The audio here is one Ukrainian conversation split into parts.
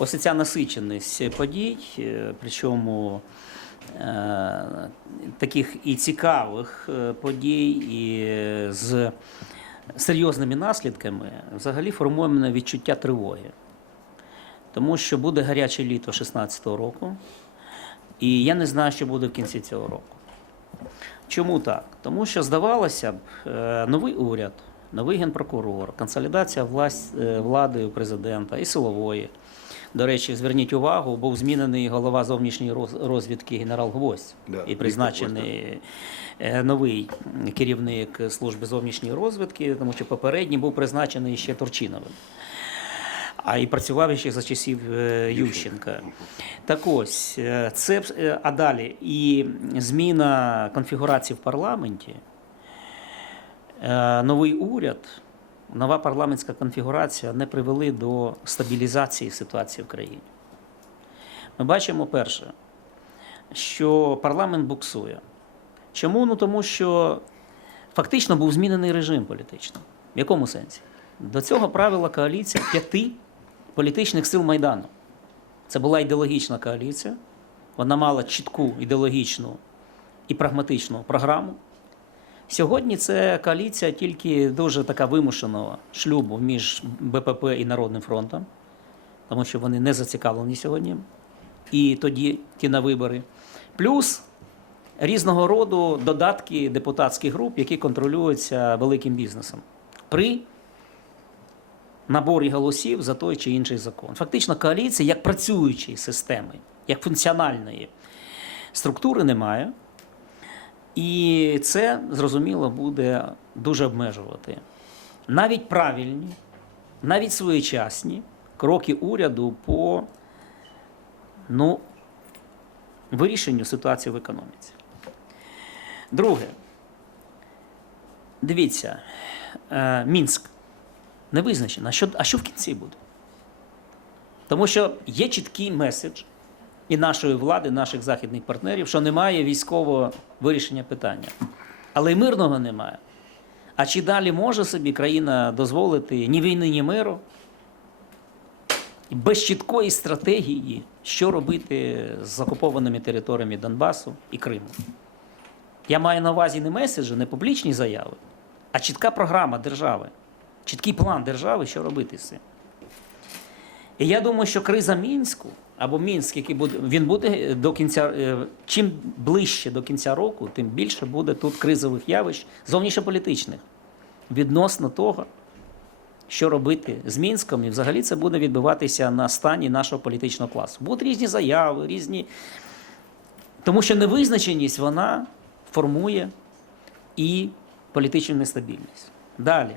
ось ця насиченість подій, е, причому е, таких і цікавих е, подій, і з серйозними наслідками, взагалі формує мене відчуття тривоги. Тому що буде гаряче літо 16-го року, і я не знаю, що буде в кінці цього року. Чому так? Тому що здавалося б, новий уряд, новий генпрокурор, консолідація влади у президента і силової. До речі, зверніть увагу, був змінений голова зовнішньої розвідки генерал Гвоздь Да, і призначений е, новий керівник служби зовнішньої розвідки, тому що попередній був призначений ще Турчиновим. А і працював ще за часів е, Ющенка. Так ось, е, це а далі і зміна конфігурації в парламенті, новий уряд, нова парламентська конфігурація не привели до стабілізації ситуації в країні. Ми бачимо перше, що парламент буксує. Чому? Ну тому що фактично був змінений режим політичний. В якому сенсі? До цього правила коаліція п'яти політичних сил Майдану. Це була ідеологічна коаліція. Вона мала чітку ідеологічну і прагматичну програму. Сьогодні це коаліція тільки дуже така вимушеного шлюбу між БПП і Народним фронтом, тому що вони не зацікавлені сьогодні. І тоді ті на вибори. Плюс різного роду додатки депутатських груп, які контролюються великим бізнесом. При наборі голосів за той чи інший закон. Фактично, коаліції як працюючої системи, як функціональної структури немає. І це, зрозуміло, буде дуже обмежувати. Навіть правильні, навіть своєчасні кроки уряду по ну, вирішенню ситуації в економіці. Друге, дивіться, е, Мінськ не визначено. А що, а що в кінці буде? Тому що є чіткий меседж і нашої влади, наших західних партнерів, що немає військового вирішення питання. Але й мирного немає. А чи далі може собі країна дозволити ні війни, ні миру? Без чіткої стратегії, що робити з окупованими територіями Донбасу і Криму. Я маю на увазі не меседжі, не публічні заяви, а чітка програма держави, чіткий план держави, що робити з цим. І я думаю, що криза Мінську або Мінськ, який буде, він буде до кінця, е, чим ближче до кінця року, тим більше буде тут кризових явищ зовнішньополітичних відносно того, що робити з Мінськом, і взагалі це буде відбуватися на стані нашого політичного класу. Будуть різні заяви, різні. Тому що невизначеність вона формує і політичну нестабільність. Далі.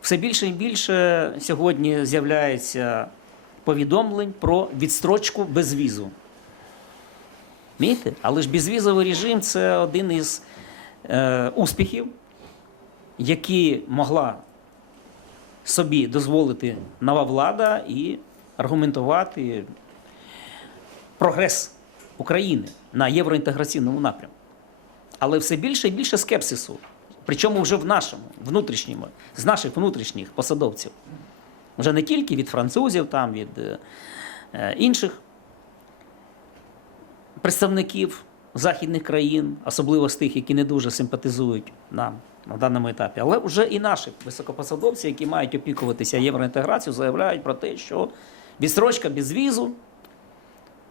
Все більше і більше сьогодні з'являється повідомлень про відстрочку безвізу. Розумієте? Але ж безвізовий режим це один із е, успіхів, які могла собі дозволити нова влада і аргументувати прогрес України на євроінтеграційному напрямку. Але все більше і більше скепсису, причому вже в нашому, внутрішньому, з наших внутрішніх посадовців. Вже не тільки від французів, там, від е, е, інших представників західних країн, особливо з тих, які не дуже симпатизують нам на даному етапі, але вже і наші високопосадовці, які мають опікуватися євроінтеграцією, заявляють про те, що відстрочка без візу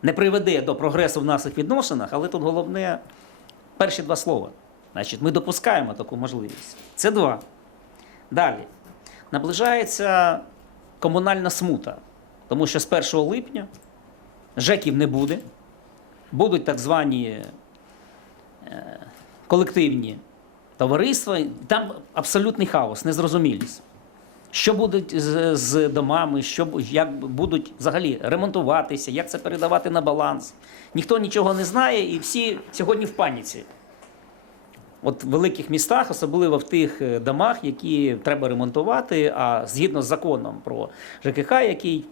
не приведе до прогресу в наших відносинах, але тут головне перші два слова. Значить, ми допускаємо таку можливість. Це два. Далі. Наближається комунальна смута, тому що з 1 липня ЖЕКів не буде, будуть так звані е, колективні товариства, там абсолютний хаос, незрозумілість. Що будуть з, з домами, що, як будуть взагалі ремонтуватися, як це передавати на баланс. Ніхто нічого не знає, і всі сьогодні в паніці. От в великих містах, особливо в тих е, домах, які треба ремонтувати, а згідно з законом про ЖКХ, який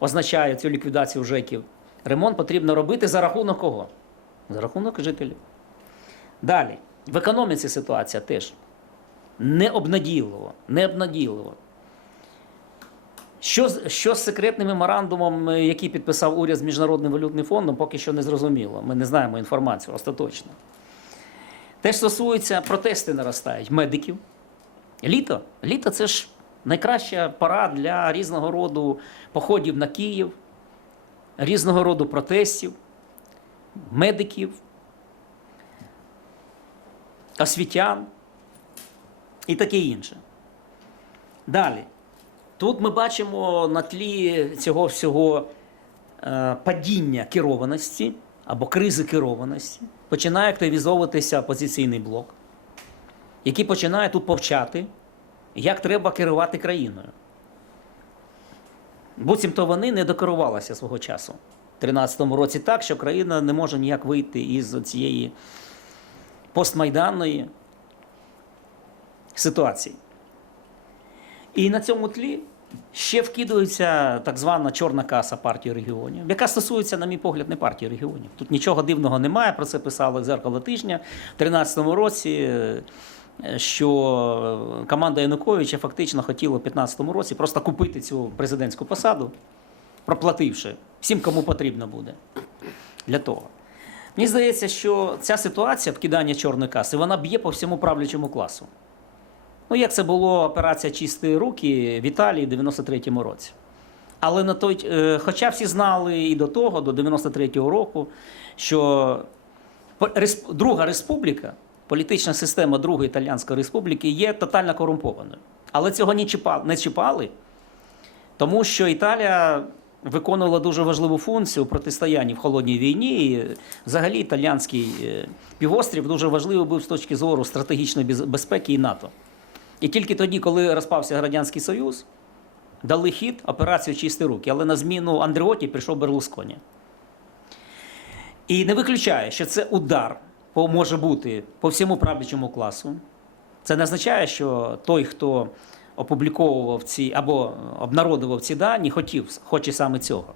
означає цю ліквідацію ЖЕКів, ремонт потрібно робити за рахунок кого? За рахунок жителів. Далі, в економіці ситуація теж не обнадійливо, не обнадійливо. Що, що з секретним меморандумом, е, який підписав уряд з Міжнародним валютним фондом, поки що не зрозуміло. Ми не знаємо інформацію остаточно. Те, що стосується протести наростають медиків. Літо. Літо це ж найкраща пора для різного роду походів на Київ, різного роду протестів, медиків, освітян і таке інше. Далі. Тут ми бачимо на тлі цього всього е, падіння керованості або кризи керованості. Починає активізовуватися опозиційний блок, який починає тут повчати, як треба керувати країною. Буцімто вони не докерувалися свого часу в 2013 році так, що країна не може ніяк вийти із цієї постмайданної ситуації. І на цьому тлі ще вкидується так звана чорна каса партії регіонів, яка стосується, на мій погляд, не партії регіонів. Тут нічого дивного немає, про це писали зеркало тижня в 2013 році. е, Що команда Януковича фактично хотіла в 2015 році просто купити цю президентську посаду, проплативши всім, кому потрібно буде для того. Мені здається, що ця ситуація вкидання чорної каси вона б'є по всьому правлячому класу. Ну, як це було операція Чисті руки в Італії в 93-му році. Але на той, е, хоча всі знали і до того, до 93-го року, що Друга республіка, політична система Другої Італіянської республіки є тотально корумпованою. Але цього не чіпали, тому що Італія виконувала дуже важливу функцію у протистоянні в холодній війні. І взагалі італіянський е, півострів дуже важливий був з точки зору стратегічної безпеки і НАТО. І тільки тоді, коли розпався Радянський Союз, дали хід операцію чисті руки, але на зміну Андріоті прийшов Берлусконі. І не виключає, що це удар може бути по всьому правлячому класу. Це не означає, що той, хто опубліковував ці або обнародував ці дані, хотів, хоче саме цього.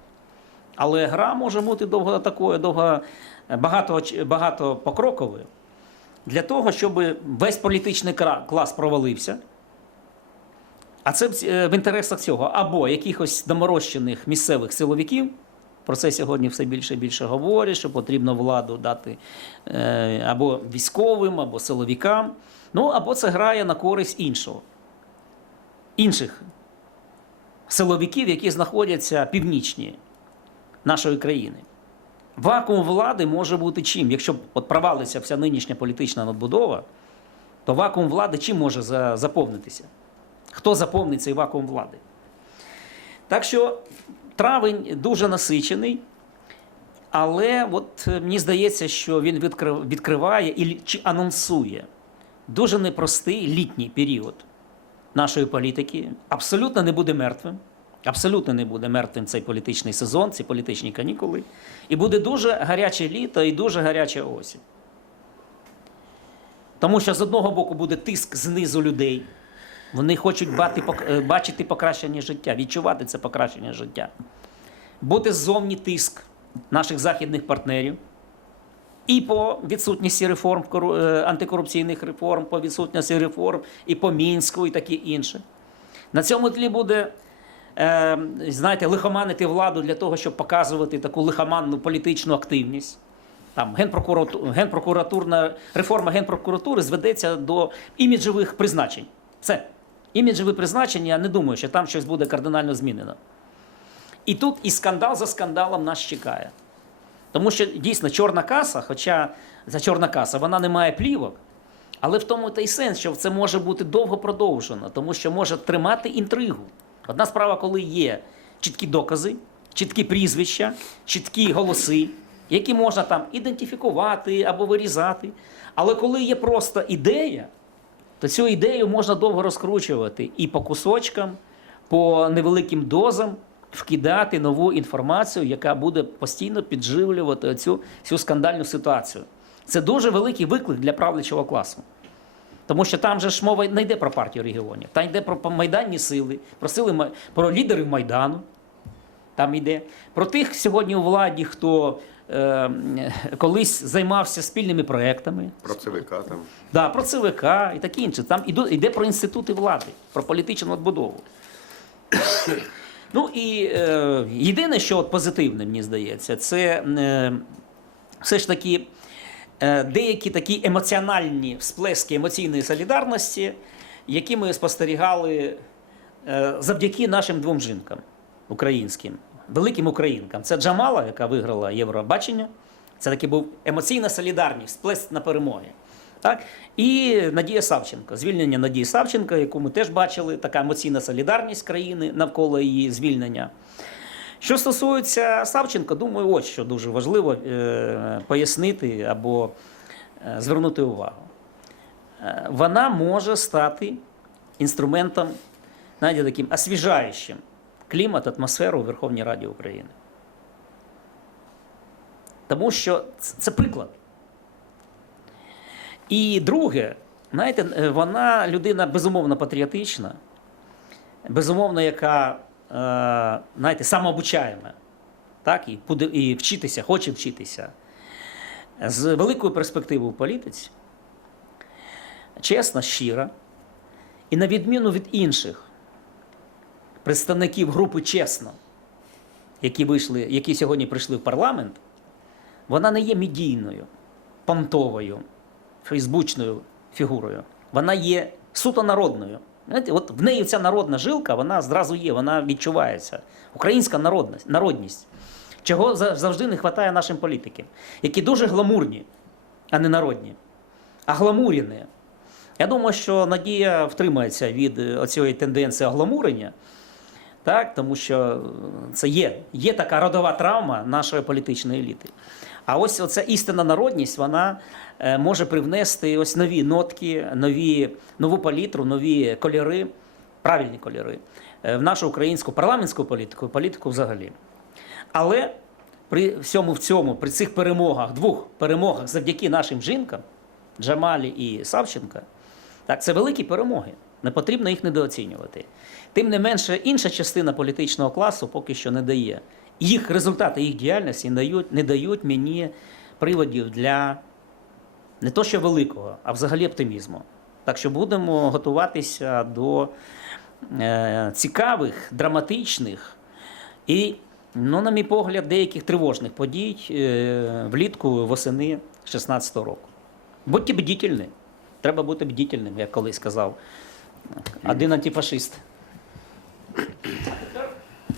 Але гра може бути довго такою, довго багато, багато покроковою для того, щоб весь політичний клас провалився. А це в- е, інтересах цього або якихось доморощених місцевих силовиків. Про це сьогодні все більше і більше говорять, що потрібно владу дати е, або військовим, або силовикам. Ну, або це грає на користь іншого. Інших силовиків, які знаходяться північні нашої країни. Вакуум влади може бути чим? Якщо от провалиться вся нинішня політична надбудова, то вакуум влади чим може за- заповнитися? Хто заповнить цей вакуум влади? Так що травень дуже насичений, але от е, мені здається, що він відкриває і чи анонсує дуже непростий літній період нашої політики. Абсолютно не буде мертвим. Абсолютно не буде мертвим цей політичний сезон, ці політичні канікули. І буде дуже гаряче літо і дуже гаряча осінь. Тому що з одного боку буде тиск знизу людей. Вони хочуть е, бачити покращення життя, відчувати це покращення життя. Буде ззовні тиск наших західних партнерів. І по відсутності реформ, е, антикорупційних реформ, по відсутності реформ, і по Мінську, і таке інше. На цьому тлі буде, е, знаєте, лихоманити владу для того, щоб показувати таку лихоманну політичну активність. Там генпрокурату- генпрокуратурна реформа генпрокуратури зведеться до іміджових призначень. Все. Іміджові призначення, я не думаю, що там щось буде кардинально змінено. І тут і скандал за скандалом нас чекає. Тому що дійсно чорна каса, хоча ця чорна каса вона не має плівок, але в тому та й сенс, що це може бути довго продовжено, тому що може тримати інтригу. Одна справа, коли є чіткі докази, чіткі прізвища, чіткі голоси, які можна там ідентифікувати або вирізати. Але коли є просто ідея, то цю ідею можна довго розкручувати і по кусочкам, по невеликим дозам вкидати нову інформацію, яка буде постійно підживлювати цю, скандальну ситуацію. Це дуже великий виклик для правлячого класу. Тому що там же ж мова не йде про партію регіонів, там йде про майданні сили, про сили про лідерів Майдану. Там йде про тих сьогодні у владі, хто е, колись займався спільними проектами, Про ЦВК там. Да, про ЦВК і таке інше. Там йде про інститути влади, про політичну надбудову. Ну і е, єдине, що от позитивне, мені здається, це е, все ж таки деякі такі емоціональні всплески емоційної солідарності, які ми спостерігали е, завдяки нашим двом жінкам українським, великим українкам. Це Джамала, яка виграла Євробачення. Це такий був емоційна солідарність, сплеск на перемоги. Так? І Надія Савченко, звільнення Надії Савченко, яку ми теж бачили, така емоційна солідарність країни навколо її звільнення. Що стосується Савченко, думаю, ось що дуже важливо е, пояснити або е, звернути увагу. Е, вона може стати інструментом, знаєте, таким освіжаючим клімат, атмосферу у Верховній Раді України. Тому що це приклад. І друге, знаєте, е, вона людина безумовно патріотична, безумовно, яка, знаєте, самообучаєма, так, і, і вчитися, хоче вчитися. З великою перспективою в політиці, чесна, щира, і на відміну від інших представників групи чесно, які, вийшли, які сьогодні прийшли в парламент, вона не є медійною, понтовою, фейсбучною фігурою. Вона є суто народною. Знаєте, от в неї ця народна жилка, вона зразу є, вона відчувається. Українська народність, народність. Чого завжди не вистачає нашим політикам, які дуже гламурні, а не народні, а гламурені. Я думаю, що Надія втримається від е, оцієї тенденції огламурення, так, тому що е, це є, є така родова травма нашої політичної еліти. А ось оця істинна народність, вона е, може привнести ось нові нотки, нові, нову палітру, нові кольори, правильні кольори е, в нашу українську парламентську політику, політику взагалі. Але при всьому в цьому, при цих перемогах, двох перемогах завдяки нашим жінкам, Джамалі і Савченка, так, це великі перемоги. Не потрібно їх недооцінювати. Тим не менше, інша частина політичного класу поки що не дає. Їх результати їх діяльності не дають, не дають мені приводів для не то що великого, а взагалі оптимізму. Так що будемо готуватися до е, цікавих, драматичних і, ну, на мій погляд, деяких тривожних подій е, влітку восени 2016 року. Будьте бдительні. Треба бути бдительним, як колись сказав один антифашист.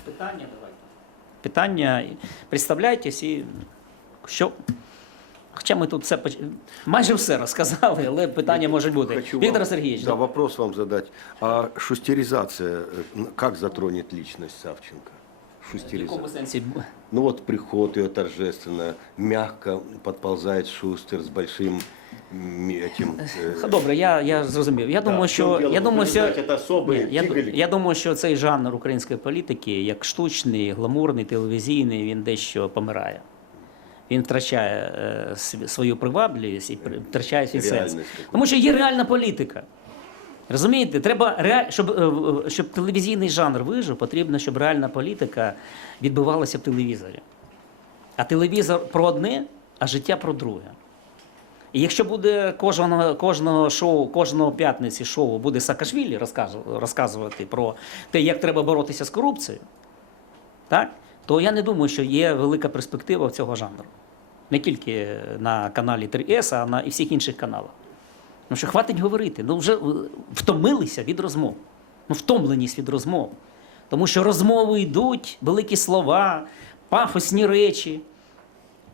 Питання давайте. Питання. Представляйтесь і що. Хоча ми тут все поч- майже все розказали, але питання можуть бути. Хочу Віктор вам- Сергійович, Да, вопрос вам задать. А шустеризация, як как затронет личность Савченко? В якому Шустеризация. Ну вот приход ее торжественно, мягко подползает Шустер с большим этим... э, Добре, я, я зрозумів. Я думаю, що я думаю, що Ні, я, я думаю, що цей жанр української політики, як штучний, гламурний, телевізійний, він дещо помирає. Він втрачає е, свою привабливість і при- втрачає свій сенс. Реальність таку. Тому що є реальна політика. Розумієте, треба ре- щоб, е, щоб телевізійний жанр вижив, потрібно, щоб реальна політика відбувалася в телевізорі. А телевізор про одне, а життя про друге. І якщо буде кожного, кожного шоу, кожного п'ятниці шоу буде Саакашвілі розказувати про те, як треба боротися з корупцією, так, то я не думаю, що є велика перспектива в цього жанру. Не тільки на каналі 3С, а на і всіх інших каналах. Ну що хватить говорити. Ну вже е, втомилися від розмов. Ну, втомленість від розмов. Тому що розмови йдуть, великі слова, пафосні речі,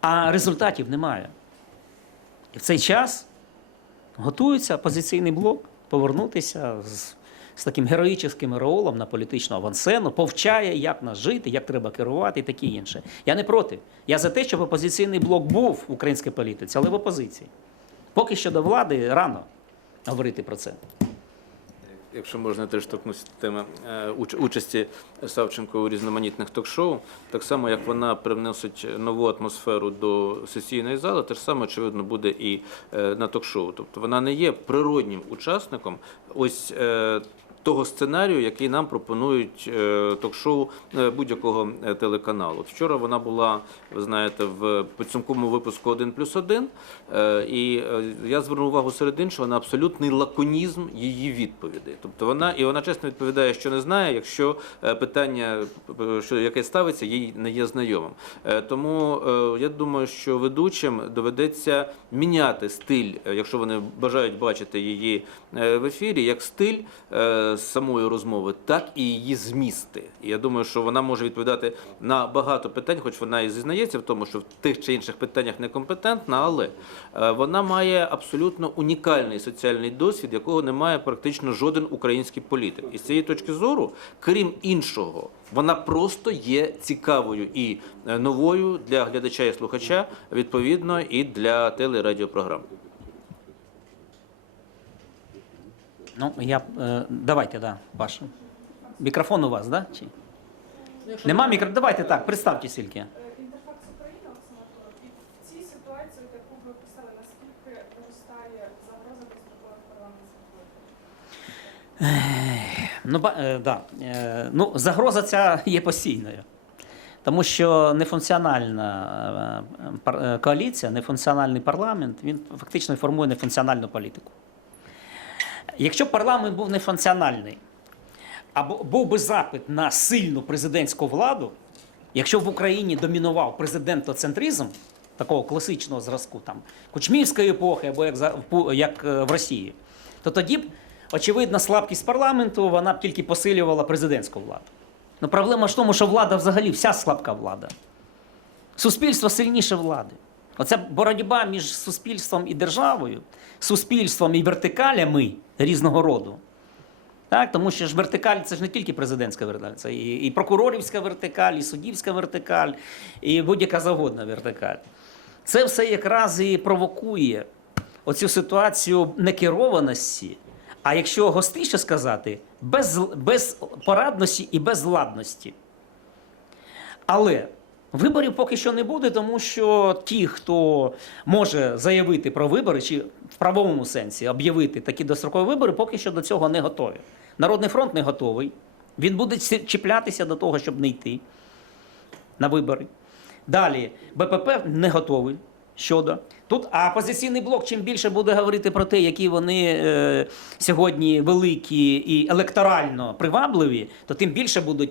а результатів немає. І в цей час готується опозиційний блок повернутися з, з таким героїчним реолом на політичну авансцену, повчає, як нас жити, як треба керувати і таке інше. Я не проти. Я за те, щоб опозиційний блок був в українській політиці, але в опозиції. Поки що до влади рано говорити про це. Якщо можна теж торкнутися теми е, участі Савченко у різноманітних ток-шоу, так само як вона привносить нову атмосферу до сесійної зали, те ж саме очевидно буде і е, на ток-шоу. Тобто вона не є природнім учасником ось е, того сценарію, який нам пропонують е, ток-шоу е, будь-якого е, телеканалу. Вчора вона була, ви знаєте, в підсумковому випуску 1 плюс 1, і я звернув увагу серед іншого на абсолютний лаконізм її відповідей. Тобто вона і вона чесно відповідає, що не знає, якщо питання, що яке ставиться, їй не є знайомим. Тому я думаю, що ведучим доведеться міняти стиль, якщо вони бажають бачити її в ефірі, як стиль самої розмови, так і її змісти. І я думаю, що вона може відповідати на багато питань, хоч вона і зізнається в тому, що в тих чи інших питаннях некомпетентна, але е, вона має абсолютно унікальний соціальний досвід, якого не має практично жоден український політик. І з цієї точки зору, крім іншого, вона просто є цікавою і е, новою для глядача і слухача, відповідно, і для теле- і радіопрограм. Ну, я, е, давайте, да, Паша. Мікрофон у вас, да? Чи? Нема мікрофону? Давайте так, представте тільки. Е, Інтерфакс Україна, Оксана Турок, і в цій ситуації, от яку ви описали, наскільки зростає загроза дострокових парламентських виборів? Ну, ба, е, да. е, ну, загроза ця є постійною. Тому що нефункціональна е, пар- е, коаліція, нефункціональний парламент, він фактично формує нефункціональну політику. Якщо парламент був нефункціональний, або був би запит на сильну президентську владу, якщо в Україні домінував президентоцентризм, такого класичного зразку, там, Кучмівської епохи, або як, як е, в Росії, то тоді б, очевидно, слабкість парламенту вона б тільки посилювала президентську владу. Ну, проблема ж в тому, що влада взагалі вся слабка влада. Суспільство сильніше влади. Оця боротьба між суспільством і державою, суспільством і вертикалями різного роду. Так, тому що ж вертикаль це ж не тільки президентська вертикаль, це і, і прокурорівська вертикаль, і суддівська вертикаль, і будь-яка завгодна вертикаль. Це все якраз і провокує оцю ситуацію некерованості, а якщо гостріше сказати, без, безпорадності і безладності. Але виборів поки що не буде, тому що ті, хто може заявити про вибори, чи в правовому сенсі об'явити такі дострокові вибори, поки що до цього не готові. Народний фронт не готовий. Він буде чіплятися до того, щоб не йти на вибори. Далі БПП не готовий щодо. Тут а опозиційний блок чим більше буде говорити про те, які вони е, сьогодні великі і електорально привабливі, то тим більше будуть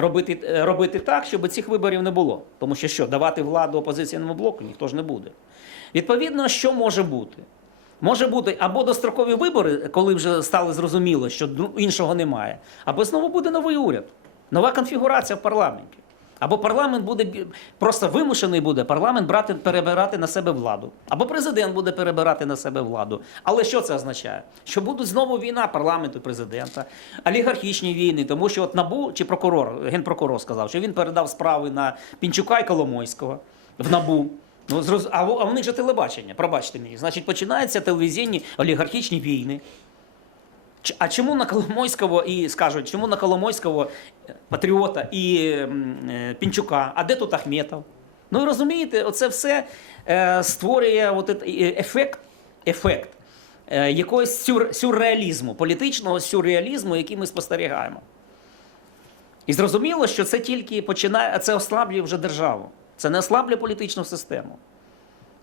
робити, е, робити так, щоб цих виборів не було. Тому що що, давати владу опозиційному блоку ніхто ж не буде. Відповідно, що може бути? Може бути або дострокові вибори, коли вже стало зрозуміло, що іншого немає, або знову буде новий уряд, нова конфігурація в парламенті. Або парламент буде просто вимушений буде парламент брати, перебирати на себе владу, або президент буде перебирати на себе владу. Але що це означає? Що буде знову війна парламенту президента, олігархічні війни, тому що от набу чи прокурор, генпрокурор сказав, що він передав справи на Пінчука і Коломойського в набу. Ну, зроз... а, а у них же телебачення, пробачте мені. Значить, починаються телевізійні олігархічні війни. А чому на Коломойського і скажуть, чому на Коломойського е, патріота і е, Пінчука, а де тут Ахметов? Ну розумієте, оце все е, створює от ефект, ефект якогось сюр, сюрреалізму, політичного сюрреалізму, який ми спостерігаємо. І зрозуміло, що це тільки починає, а це ослаблює вже державу. Це не ослаблює політичну систему.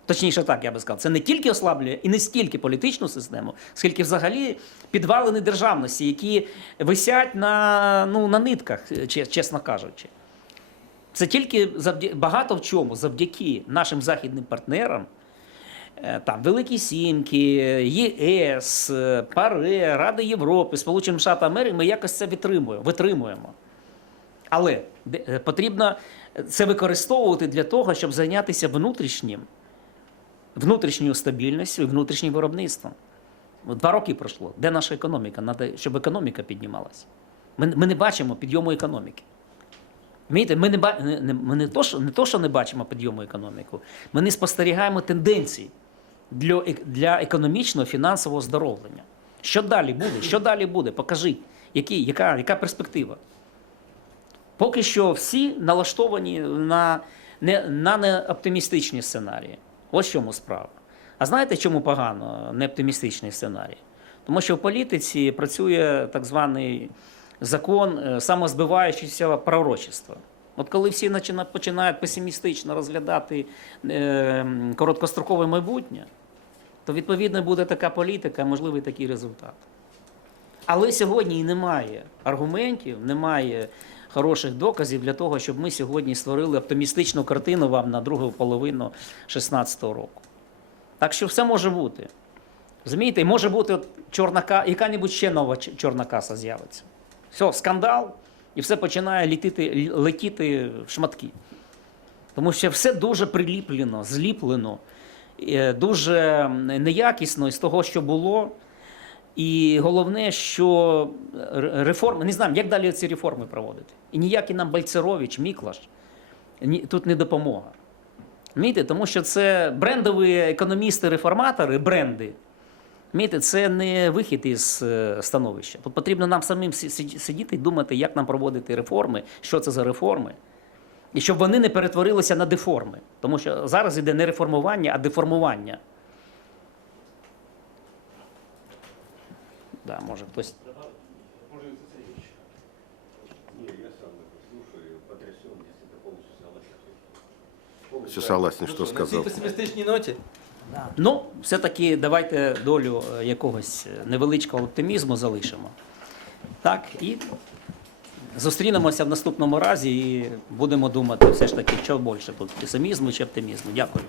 Точніше, так я би сказав, це не тільки ослаблює і не стільки політичну систему, скільки взагалі підвалини державності, які висять на, ну, на нитках, чесно кажучи. Це тільки завдя... багато в чому завдяки нашим західним партнерам, е, там Великі Сімки, ЄС, е, ПАРЕ, Ради Європи, Сполучені Штати Америки, ми якось це витримуємо. витримуємо. Але е, потрібно це використовувати для того, щоб зайнятися внутрішнім, внутрішньою стабільністю і внутрішнім виробництвом. Два роки пройшло. Де наша економіка? Надо, щоб економіка піднімалася. Ми, ми не бачимо підйому економіки. Розумієте, ми не, не, ми не, то, що, не то, що не бачимо підйому економіку, ми не спостерігаємо тенденцій для, для економічного фінансового оздоровлення. Що далі буде? Що далі буде? Покажіть, які, яка, яка перспектива? Поки що всі налаштовані на, не, на неоптимістичні сценарії. Ось в чому справа. А знаєте, чому погано неоптимістичний сценарій? Тому що в політиці працює так званий закон е, самозбиваючогося пророчества. От коли всі починають песимістично розглядати е, короткострокове майбутнє, то відповідно буде така політика, можливий такий результат. Але сьогодні і немає аргументів, немає хороших доказів для того, щоб ми сьогодні створили оптимістичну картину вам на другу половину 2016 року. Так що все може бути. Розумієте, І може бути чорна ка- яка-небудь ще нова чорна каса з'явиться. Все, скандал, і все починає літити, летіти в шматки. Тому що все дуже приліплено, зліплено, е, дуже неякісно з того, що було. І головне, що реформи, не знаю, як далі ці реформи проводити. І ніякий нам Бальцерович, Міклаш тут не допомога. Розумієте? Тому що це брендові економісти-реформатори, бренди. Розумієте, це не вихід із е, становища. Тут потрібно нам самим сидіти і думати, як нам проводити реформи, що це за реформи, і щоб вони не перетворилися на деформи. Тому що зараз іде не реформування, а деформування. Да, може хтось. Не, я сам это слушаю, потрясен, если ты полностью согласен. Полностью согласен, что На цій сказал. песимістичній ноті. Ну, все-таки давайте долю е, якогось е, невеличкого оптимізму залишимо. Так, і зустрінемося в наступному разі і будемо думати все ж таки, що більше тут песимізму чи оптимізму. Дякую.